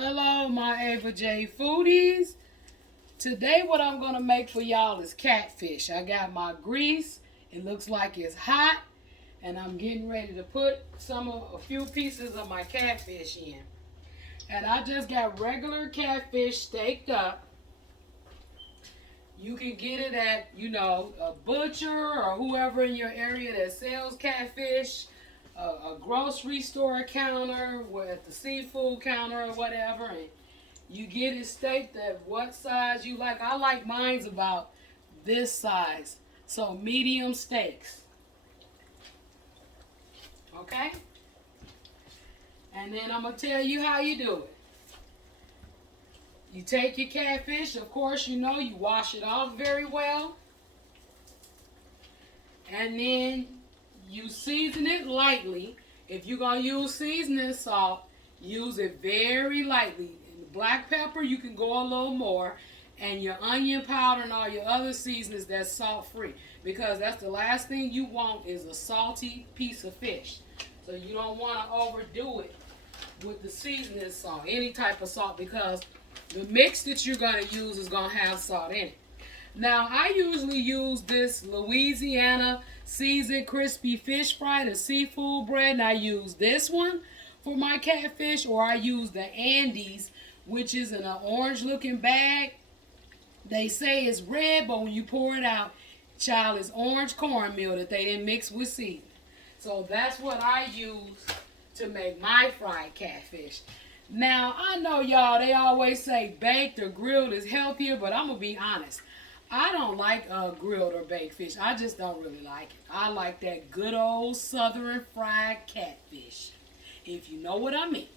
Hello, my Ava J foodies. Today, what I'm gonna make for y'all is catfish. I got my grease. It looks like it's hot, and I'm getting ready to put a few pieces of my catfish in. And I just got regular catfish staked up. You can get it at, a butcher or whoever in your area that sells catfish, a grocery store counter, or at the seafood counter or whatever. And you get it staked at what size you like. I like mine's about this size. So medium steaks. Okay? And then I'm going to tell you how you do it. You take your catfish, of course, you wash it off very well. And then you season it lightly. If you're going to use seasoning salt, use it very lightly. And black pepper, you can go a little more. And your onion powder and all your other seasonings, that's salt free. Because that's the last thing you want is a salty piece of fish. So you don't want to overdo it with the seasoning salt, any type of salt, because the mix that you're going to use is going to have salt in it. Now, I usually use this Louisiana seasoned crispy fish fry, the seafood bread, and I use this one for my catfish, or I use the Andes, which is in an orange looking bag. They say it's red, but when you pour it out, child, it's orange cornmeal that they didn't mix with seasoning. So that's what I use to make my fried catfish. Now, I know y'all, they always say baked or grilled is healthier, but I'm going to be honest. I don't like grilled or baked fish. I just don't really like it. I like that good old southern fried catfish, if you know what I mean.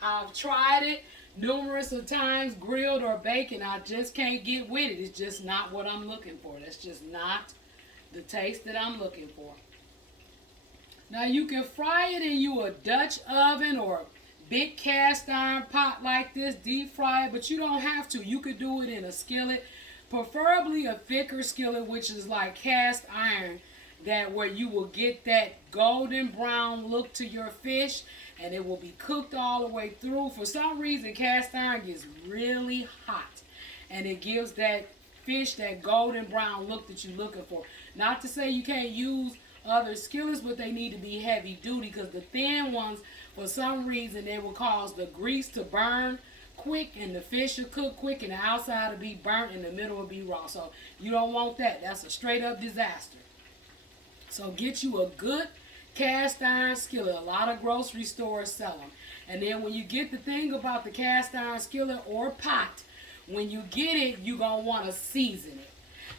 I've tried it numerous of times, grilled or baked, and I just can't get with it. It's just not what I'm looking for. That's just not the taste that I'm looking for. Now you can fry it in a Dutch oven or big cast iron pot like this, deep fry it, but you don't have to. You could do it in a skillet, preferably a thicker skillet, which is like cast iron, that where you will get that golden brown look to your fish and it will be cooked all the way through. For some reason, cast iron gets really hot and it gives that fish that golden brown look that you're looking for. Not to say you can't use other skillets, but they need to be heavy duty, because the thin ones, for some reason, they will cause the grease to burn quick and the fish will cook quick and the outside will be burnt and the middle will be raw. So you don't want that. That's a straight up disaster. So get you a good cast iron skillet. A lot of grocery stores sell them. And then when you get, the thing about the cast iron skillet or pot, when you get it, you're going to want to season it.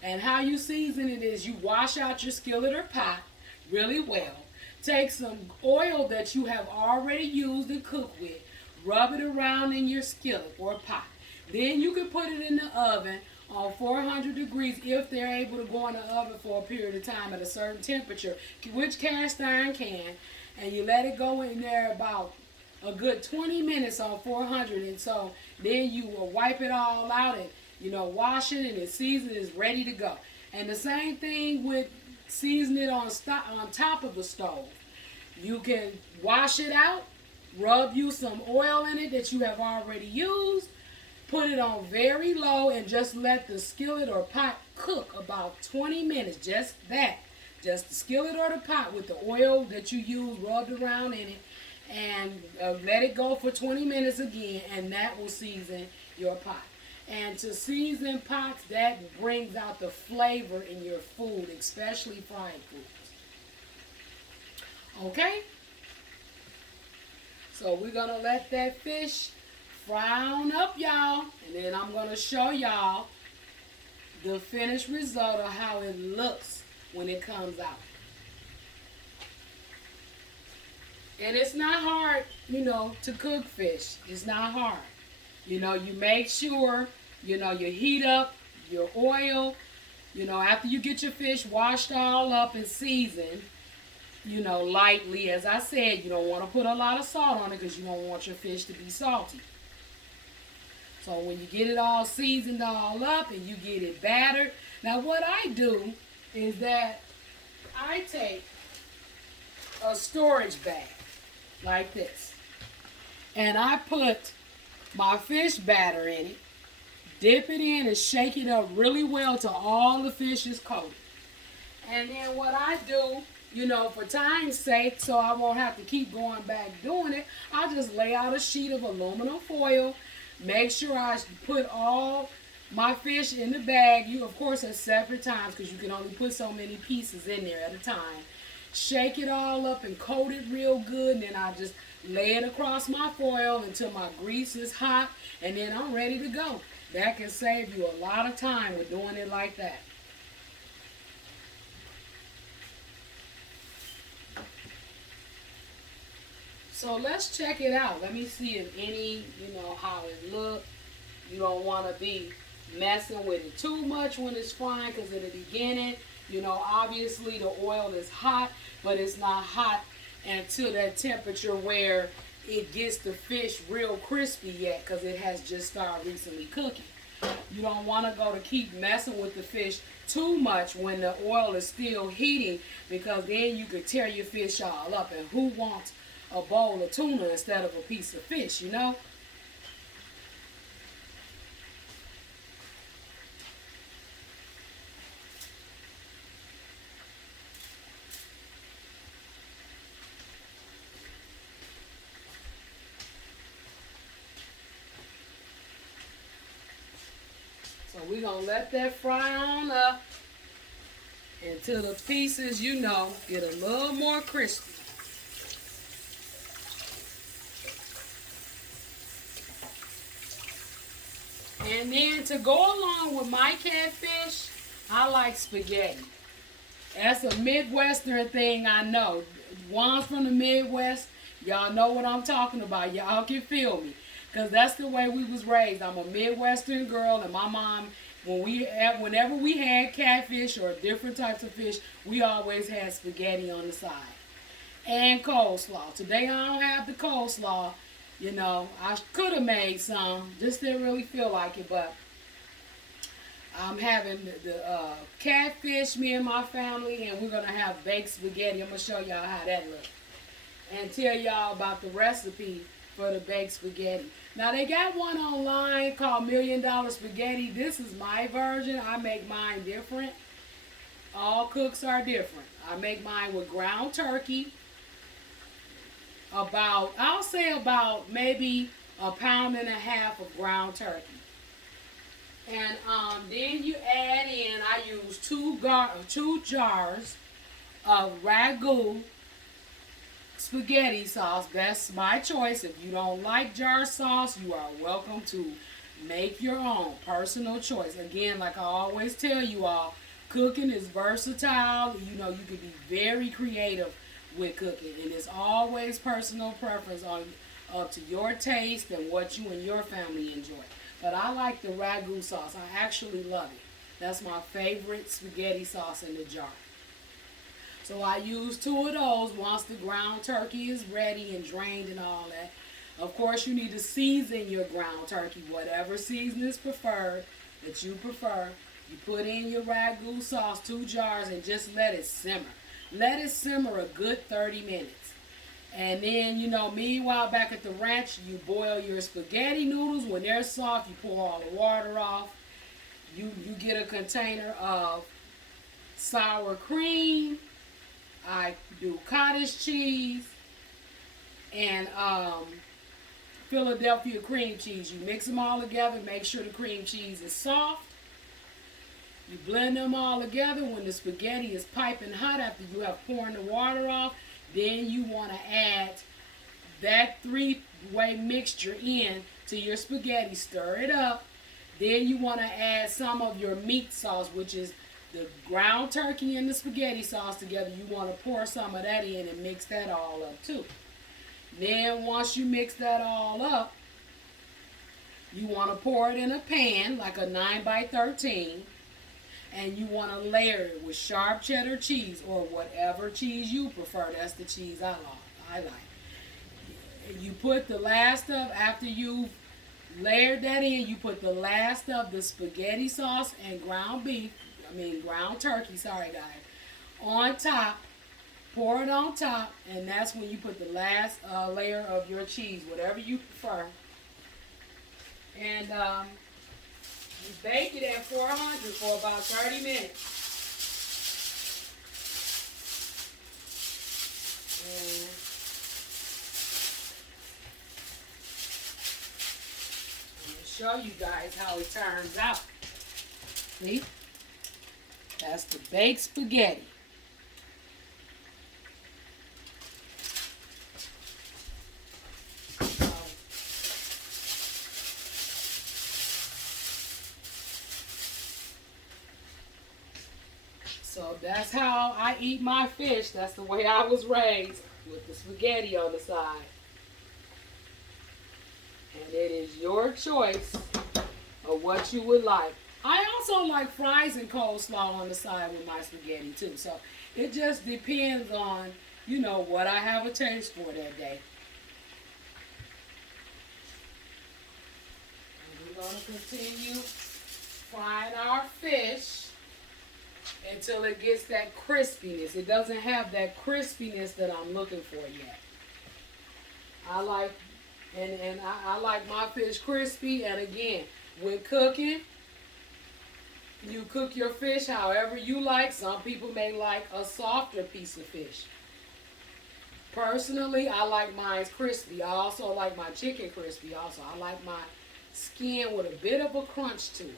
And how you season it is you wash out your skillet or pot really well. Take some oil that you have already used and cooked with, rub it around in your skillet or pot. Then you can put it in the oven on 400 degrees if they're able to go in the oven for a period of time at a certain temperature, which cast iron can, and you let it go in there about a good 20 minutes on 400, and so then you will wipe it all out and wash it, and the season is ready to go. And the same thing with season it on top of the stove. You can wash it out, rub you some oil in it that you have already used, put it on very low, and just let the skillet or pot cook about 20 minutes. Just that. Just the skillet or the pot with the oil that you use rubbed around in it, and let it go for 20 minutes again, and that will season your pot. And to season pots, that brings out the flavor in your food, especially fried foods. Okay? So we're going to let that fish fry on up, y'all. And then I'm going to show y'all the finished result of how it looks when it comes out. And it's not hard, to cook fish. It's not hard. You make sure, you heat up your oil. After you get your fish washed all up and seasoned, lightly. As I said, you don't want to put a lot of salt on it because you don't want your fish to be salty. So when you get it all seasoned all up and you get it battered. Now what I do is that I take a storage bag like this. And I put my fish batter in it, dip it in and shake it up really well till all the fish is coated. And then what I do, for time's sake, so I won't have to keep going back doing it, I just lay out a sheet of aluminum foil, make sure I put all my fish in the bag. You, of course, at separate times because you can only put so many pieces in there at a time. Shake it all up and coat it real good, and then I just lay it across my foil until my grease is hot, and then I'm ready to go. That can save you a lot of time with doing it like that. So let's check it out. Let me see if any, how it looks. You don't want to be messing with it too much when it's frying because in the beginning, obviously the oil is hot, but it's not hot until that temperature where it gets the fish real crispy yet because it has just started recently cooking. You don't want to go to keep messing with the fish too much when the oil is still heating because then you could tear your fish all up. And who wants a bowl of tuna instead of a piece of fish? So we're going to let that fry on up until the pieces, get a little more crispy. And then to go along with my catfish, I like spaghetti. That's a Midwestern thing, I know. Ones from the Midwest, y'all know what I'm talking about. Y'all can feel me. Because that's the way we was raised. I'm a Midwestern girl, and my mom, whenever we had catfish or different types of fish, we always had spaghetti on the side. And coleslaw. Today I don't have the coleslaw. I could have made some, just didn't really feel like it, but I'm having the catfish, me and my family, and we're going to have baked spaghetti. I'm going to show y'all how that looks and tell y'all about the recipe for the baked spaghetti. Now, they got one online called $1 Million Spaghetti. This is my version. I make mine different. All cooks are different. I make mine with ground turkey. I'll say about maybe 1.5 pounds of ground turkey. And then you add in, I use two jars of ragu spaghetti sauce. That's my choice. If you don't like jar sauce, you are welcome to make your own personal choice. Again, like I always tell you all, cooking is versatile. You can be very creative with cooking, and it's always personal preference up to your taste and what you and your family enjoy. But I like the ragu sauce. I actually love it. That's my favorite spaghetti sauce in the jar. So I use 2 of those once the ground turkey is ready and drained and all that. Of course, you need to season your ground turkey, whatever season is preferred that you prefer. You put in your ragu sauce, 2 jars, and just let it simmer. Let it simmer a good 30 minutes. And then, meanwhile, back at the ranch, you boil your spaghetti noodles. When they're soft, you pour all the water off. You get a container of sour cream. I do cottage cheese and Philadelphia cream cheese. You mix them all together. Make sure the cream cheese is soft. You blend them all together. When the spaghetti is piping hot after you have poured the water off, then you want to add that 3-way mixture in to your spaghetti. Stir it up. Then you want to add some of your meat sauce, which is the ground turkey and the spaghetti sauce together. You want to pour some of that in and mix that all up too. Then once you mix that all up, you want to pour it in a pan like a 9x13. And you want to layer it with sharp cheddar cheese or whatever cheese you prefer. That's the cheese I like. You put the last of, after you've layered that in, you put the last of the spaghetti sauce and ground turkey, on top. Pour it on top, and that's when you put the last layer of your cheese, whatever you prefer. And you bake it at 400 for about 30 minutes. And I'm going to show you guys how it turns out. See? That's the baked spaghetti. So that's how I eat my fish. That's the way I was raised, with the spaghetti on the side. And it is your choice of what you would like. I also like fries and coleslaw on the side with my spaghetti too. So it just depends on, you know, what I have a taste for that day. And we're going to continue frying our fish until it gets that crispiness. It doesn't have that crispiness that I'm looking for yet. I like I like my fish crispy. And again, when cooking, you cook your fish however you like. Some people may like a softer piece of fish. Personally, I like mine crispy. I also like my chicken crispy also. I like my skin with a bit of a crunch to it.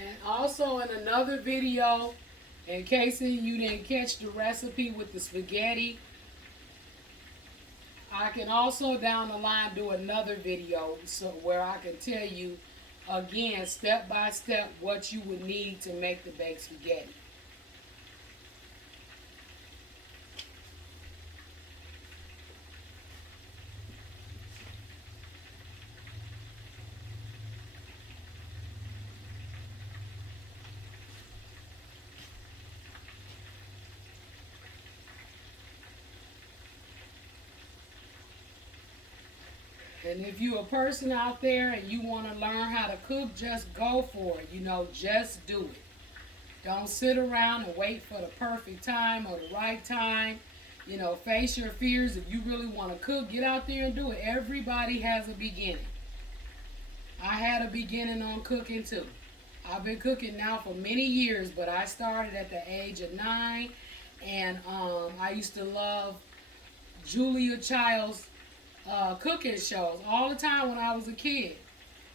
And also in another video, in case you didn't catch the recipe with the spaghetti, I can also down the line do another video so where I can tell you again step by step what you would need to make the baked spaghetti. And if you're a person out there and you want to learn how to cook, just go for it. You know, just do it. Don't sit around and wait for the perfect time or the right time. You know, face your fears. If you really want to cook, get out there and do it. Everybody has a beginning. I had a beginning on cooking too. I've been cooking now for many years, but I started at the age of 9. And I used to love Julia Child's cooking shows all the time when I was a kid.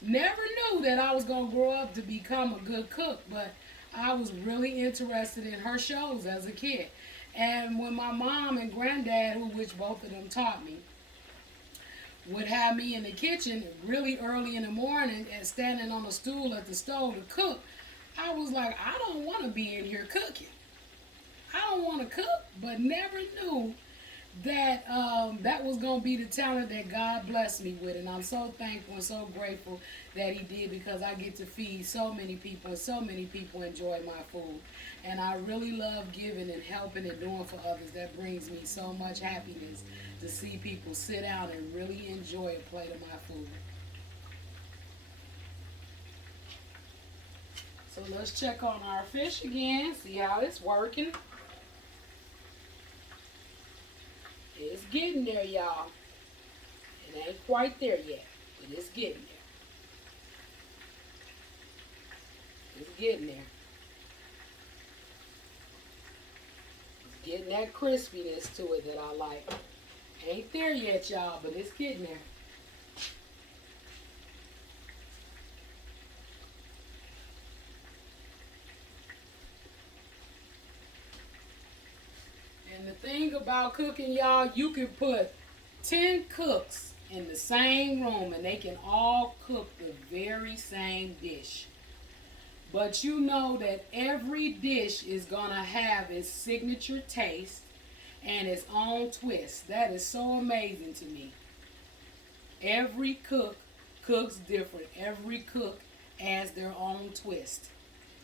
Never knew that I was going to grow up to become a good cook, but I was really interested in her shows as a kid. And when my mom and granddad, which both of them taught me, would have me in the kitchen really early in the morning and standing on a stool at the stove to cook, I was like, I don't want to be in here cooking. I don't want to cook, but never knew that that was going to be the talent that God blessed me with. And I'm so thankful and so grateful that he did, because I get to feed so many people and so many people enjoy my food. And I really love giving and helping and doing for others. That brings me so much happiness to see people sit down and really enjoy a plate of my food. So let's check on our fish again, see how it's working. It's getting there, y'all. It ain't quite there yet, but it's getting there. It's getting there. It's getting that crispiness to it that I like. Ain't there yet, y'all, but it's getting there. And the thing about cooking, y'all, you can put 10 cooks in the same room and they can all cook the very same dish. But you know that every dish is going to have its signature taste and its own twist. That is so amazing to me. Every cook cooks different. Every cook adds their own twist.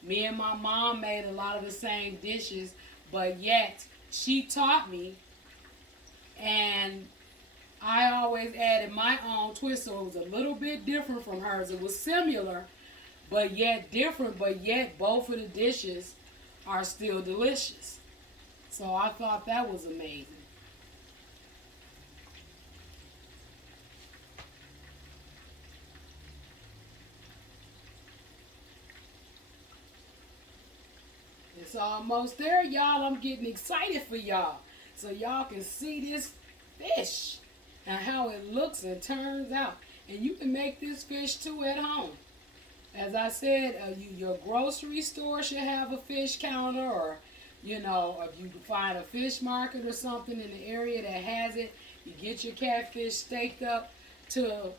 Me and my mom made a lot of the same dishes, but yet she taught me, and I always added my own twist, so it was a little bit different from hers. It was similar, but yet different, but yet both of the dishes are still delicious. So I thought that was amazing. It's almost there, y'all. I'm getting excited for y'all. So y'all can see this fish and how it looks and turns out. And you can make this fish too at home. As I said, your grocery store should have a fish counter, or if you find a fish market or something in the area that has it, you get your catfish staked up to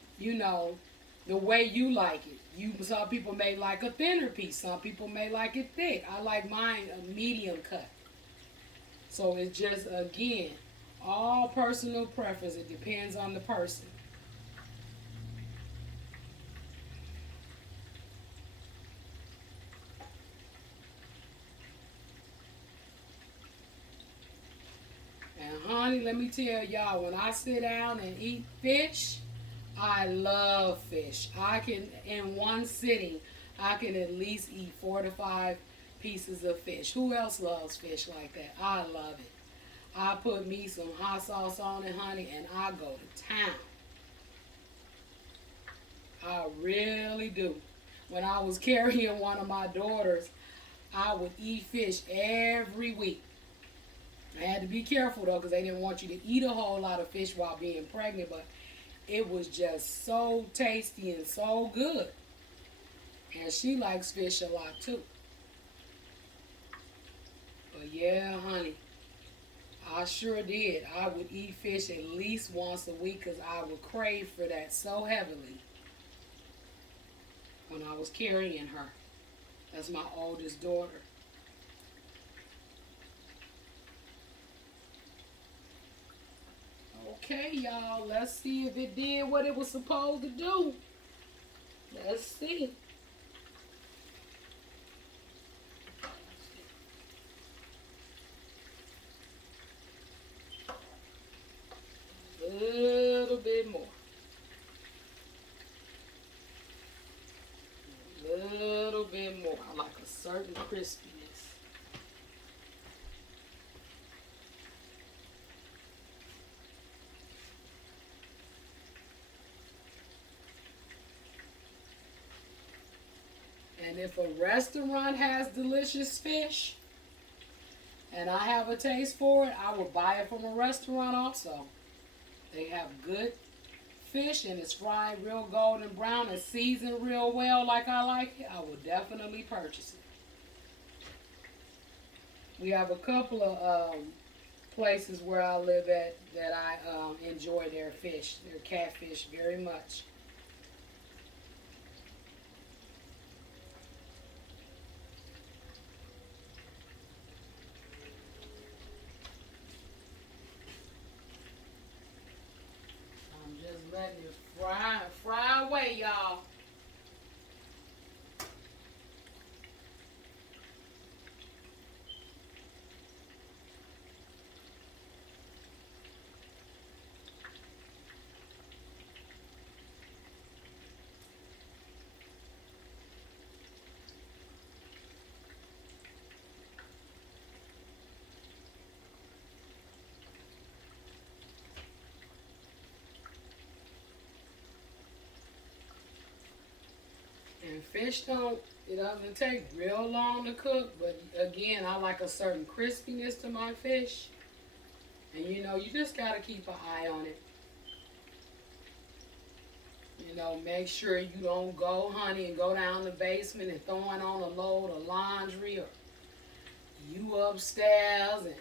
the way you like it. Some people may like a thinner piece. Some people may like it thick. I like mine a medium cut. So it's just, again, all personal preference. It depends on the person. And honey, let me tell y'all, when I sit down and eat fish, I love fish. In one sitting, I can at least eat 4 to 5 pieces of fish. Who else loves fish like that? I love it. I put me some hot sauce on it, honey, and I go to town. I really do. When I was carrying one of my daughters, I would eat fish every week. I had to be careful though, because they didn't want you to eat a whole lot of fish while being pregnant, but it was just so tasty and so good. And she likes fish a lot too. But yeah, honey, I sure did. I would eat fish at least once a week because I would crave for that so heavily when I was carrying her. That's my oldest daughter. Okay, y'all, let's see if it did what it was supposed to do. Let's see. A little bit more. A little bit more. I like a certain crispiness. And if a restaurant has delicious fish and I have a taste for it, I will buy it from a restaurant also. They have good fish and it's fried real golden brown and seasoned real well like I like it. I will definitely purchase it. We have a couple of places where I live at that I enjoy their fish, their catfish very much. I'm just letting it fry away, y'all. And it doesn't take real long to cook, but again, I like a certain crispiness to my fish. And you just got to keep an eye on it. Make sure you don't go, honey, and go down the basement and throwing on a load of laundry, or you upstairs and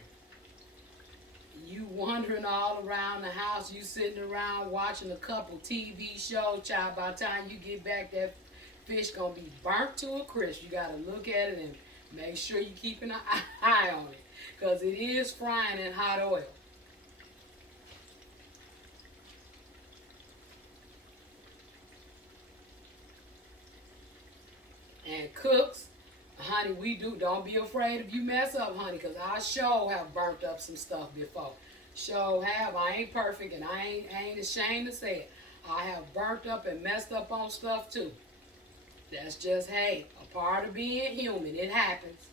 you wandering all around the house, you sitting around watching a couple TV shows, child. By the time you get back, that fish gonna be burnt to a crisp. You gotta look at it and make sure you keeping an eye on it, because it is frying in hot oil. and cooks, honey, don't be afraid if you mess up, honey, because I sure have burnt up some stuff before. Sure have. I ain't perfect, and I ain't ashamed to say it. I have burnt up and messed up on stuff too. That's just, hey, a part of being human. It happens.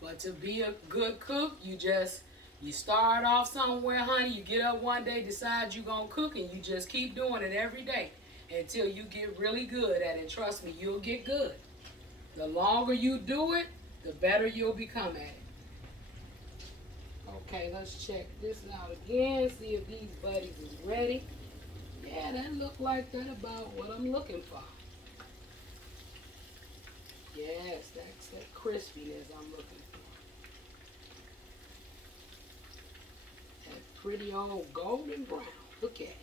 But to be a good cook, you start off somewhere, honey. You get up one day, decide you're going to cook, and you just keep doing it every day until you get really good at it. Trust me, you'll get good. The longer you do it, the better you'll become at it. Okay, let's check this out again, see if these buddies is ready. Yeah, that look like that about what I'm looking for. Yes, that's that crispiness I'm looking for. That pretty old golden brown. Look at it.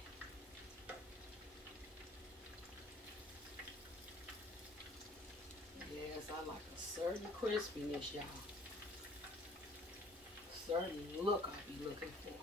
Yes, I like a certain crispiness, y'all. Certain look I'll be looking for.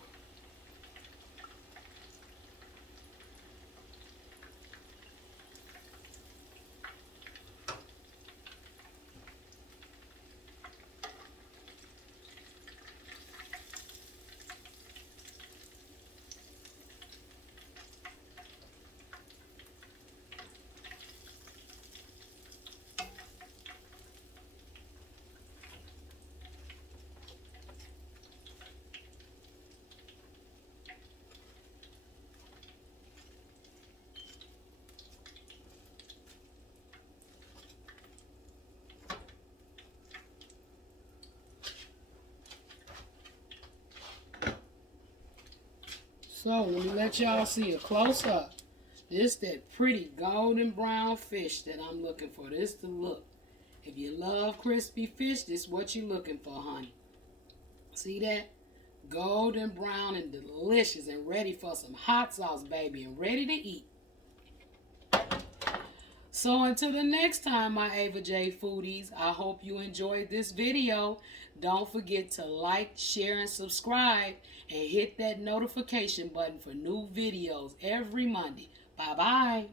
So let me let y'all see a close up. This that pretty golden brown fish that I'm looking for. This the look. If you love crispy fish, this is what you're looking for, honey. See that? Golden brown and delicious and ready for some hot sauce, baby, and ready to eat. So until the next time, my Ava J foodies, I hope you enjoyed this video. Don't forget to like, share, and subscribe, and hit that notification button for new videos every Monday. Bye-bye.